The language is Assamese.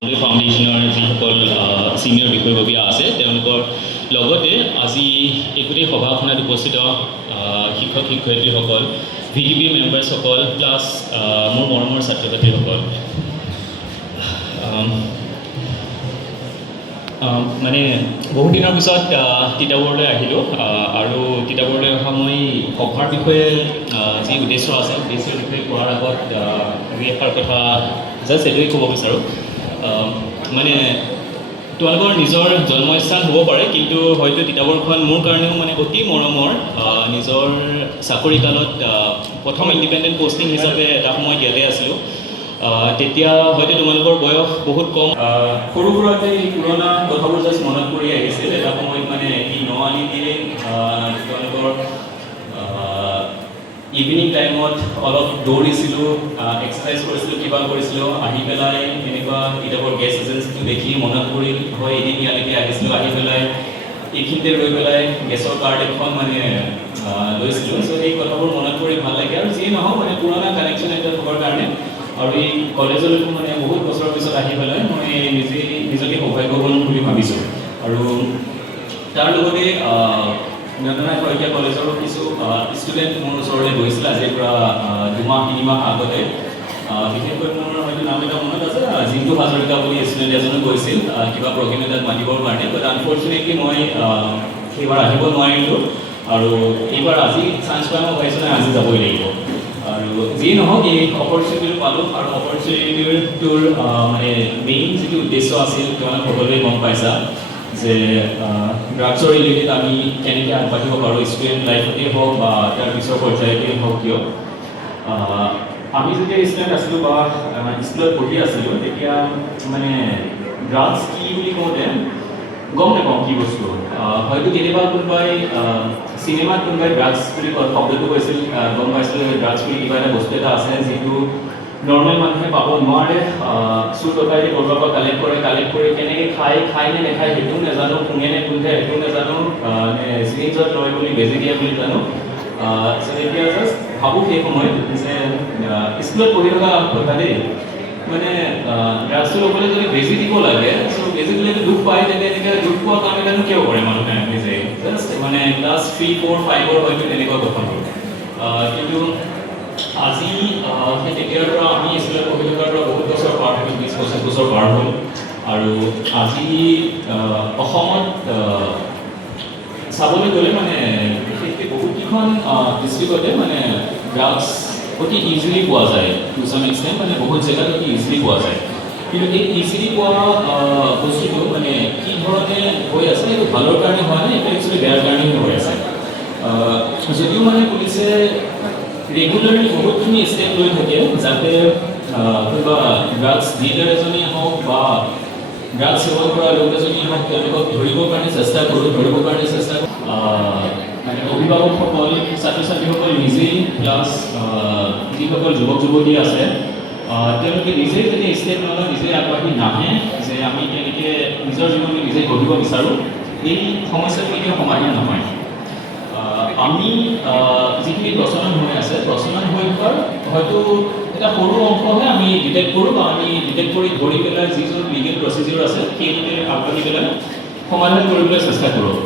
ফাউণ্ডেশ্যনৰ যিসকল ছিনিয়ৰ বিষয়ববীয়া আছে তেওঁলোকৰ লগতে আজি এই গোটেই সভাখনত উপস্থিত শিক্ষক শিক্ষয়িত্ৰীসকল VDP মেম্বাৰসকল প্লাছ মোৰ মৰমৰ ছাত্ৰ ছাত্ৰীসকল মানে বহুত দিনৰ পিছত তিতাবৰলৈ আহিলোঁ আৰু তিতাবৰলৈ অহা মই সভাৰ বিষয়ে যি উদ্দেশ্য আছে উদ্দেশ্যৰ বিষয়ে কোৱাৰ আগত দুই এষাৰ কথা জাষ্ট এইটোৱে ক'ব বিচাৰোঁ মানে তোমালোকৰ নিজৰ জন্মস্থান হ'ব পাৰে কিন্তু হয়তো তিতাবৰখন মোৰ কাৰণেও মানে অতি মৰমৰ নিজৰ চাকৰি কালত প্ৰথম ইণ্ডিপেণ্ডেণ্ট পষ্টিং হিচাপে এটা সময়ত ইয়াতে আছিলোঁ তেতিয়া হয়তো তোমালোকৰ বয়স বহুত কম সৰু সুৰাতে এই পুৰণা কথাবোৰ জাষ্ট মনত পৰি আহিছিল এটা সময়ত মানে এই নআলি দিয়ে তোমালোকৰ ইভিনিং টাইমত অলপ দৌৰিছিলোঁ এক্সাৰচাইজ কৰিছিলোঁ কিবা কৰিছিলোঁ আহি পেলাই এনেকুৱা কিতাপৰ গেছ এজেঞ্চিটো দেখি মনত পৰিল হয় এদিন ইয়ালৈকে আহিছিলোঁ আহি পেলাই এইখিনিতে ৰৈ পেলাই গেছৰ কাৰ্ড এখন মানে লৈছিলোঁ চ' এই কথাবোৰ মনত পৰি ভাল লাগে আৰু যিয়ে নহওক মানে পুৰণা কানেকশ্যন এটা থকাৰ কাৰণে আৰু এই কলেজলৈকো মানে বহুত বছৰৰ পিছত আহি পেলাই মই নিজকে সৌভাগ্যৱান বুলি ভাবিছোঁ আৰু তাৰ লগতে নন্দনা শইকীয়া কলেজৰো কিছু ষ্টুডেণ্ট মোৰ ওচৰলৈ গৈছিল আজিৰ পৰা দুমাহ তিনিমাহ আগতে বিশেষকৈ মোৰ হয়তো নাম এটা মনত আছে জিন্তু হাজৰিকা বুলি ষ্টুডেণ্ট এজনো গৈছিল কিবা প্ৰগ্ৰেম এটাত মাতিবৰ কাৰণে বাট আনফৰ্চুনেটলি মই সেইবাৰ আহিব নোৱাৰিলোঁ আৰু এইবাৰ আজি চান্স পাই মই পাইছোঁ নাই আজি যাবই লাগিব আৰু যি নহওক এই অপৰচুনিটিটো পালোঁ আৰু অপৰচুনিটিটোৰ মানে মেইন যিটো উদ্দেশ্য আছিল তোমালোক সকলোৱে গম পাইছা যে ড্ৰাগছৰ ৰিলেটেড আমি কেনেকৈ আগবাঢ়িব পাৰোঁ ষ্টুডেণ্ট লাইফতেই হওক বা তাৰ পিছৰ পৰ্যায়তেই হওক কিয় আমি যেতিয়া ষ্টুডেণ্ট আছিলোঁ বা স্কুলত পঢ়ি আছিলোঁ তেতিয়া মানে ড্ৰাগছ কি বুলি কওঁতে গম নাপাওঁ কি বস্তু হয়তো কেতিয়াবা কোনোবাই চিনেমাত কোনোবাই ড্ৰাগছ বুলি শব্দটো কৈছিল গম পাইছিলোঁ যে ড্ৰাগছ বুলি কিবা এটা বস্তু এটা আছে যিটো নৰ্মেল মানুহে পাব নোৱাৰে চুৰ ডকাইতি ক'ৰবাৰ পৰা কালেক্ট কৰি কেনেকৈ খাই নে নেখায় সেইটোও নাজানো শুঙে নে গোন্ধে সেইটোও নাজানো নে চিৰিঞ্জত লয় বুলি বেজি দিয়ে বুলি জানো তেতিয়া জাষ্ট ভাবোঁ সেই সময়ত যে স্কুলত পঢ়ি থকা কথা দেই মানে ড্ৰাগছটো ল'বলৈ যদি বেজি দিব লাগে চ' বেজি দিলেতো দুখ পায় তেতিয়া এনেকৈ দুখ পোৱা কাম এটানো কিয় কৰে মানুহে নিজে জাষ্ট মানে ক্লাছ 3, 4, 5 হয়তো তেনেকুৱা কথাবোৰ কিন্তু আজি সেই তেতিয়াৰ পৰা আমি স্কুলত পঢ়ি থকাৰ পৰা বহুত বছৰ পাৰ হৈ 20-25 বছৰ পাৰ হ'ল আৰু আজি অসমত চাবলৈ গ'লে মানে বিশেষকৈ বহুতকেইখন ডিষ্ট্ৰিক্টতে মানে ড্ৰাগছ অতি ইজিলি পোৱা যায় টু চাম এক্সটেণ্ট মানে বহুত জেগাত অতি ইজিলি পোৱা যায় কিন্তু এই ইজিলি পোৱা বস্তুটো মানে কি ধৰণে হৈ আছে এইটো ভালৰ কাৰণে হোৱা নাই এইটো একচুৱেলি বেয়াৰ কাৰণেই হৈ আছে যদিও মানে পুলিচে ৰেগুলাৰলি বহুতখিনি ষ্টেপ লৈ থাকে যাতে কিবা ড্ৰাগছ ডিলাৰ এজনেই হওক বা ড্ৰাগছ সেৱন কৰা লোক এজনেই হওক তেওঁলোকক ধৰিবৰ কাৰণে চেষ্টা মানে অভিভাৱকসকল ছাত্ৰ ছাত্ৰীসকল নিজেই প্লাছ যিসকল যুৱক যুৱতী আছে তেওঁলোকে নিজেই যদি ষ্টেপ নলয় নিজেই আগবাঢ়ি নাহে যে আমি কেনেকৈ নিজৰ জীৱনটো নিজেই গঢ়িব বিচাৰোঁ এই সমস্যাটো কেতিয়াও সমাধান নহয় আমি যিখিনি প্ৰচলন হৈ আছে প্ৰচলন হৈ থকাৰ হয়তো এটা সৰু অংশহে আমি ডিটেক্ট কৰোঁ বা আমি ডিটেক্ট কৰি ধৰি পেলাই যিজন লিগেল প্ৰচিডিউৰ আছে সেইটোকে আগবাঢ়ি পেলাই সমাধান কৰিবলৈ চেষ্টা কৰোঁ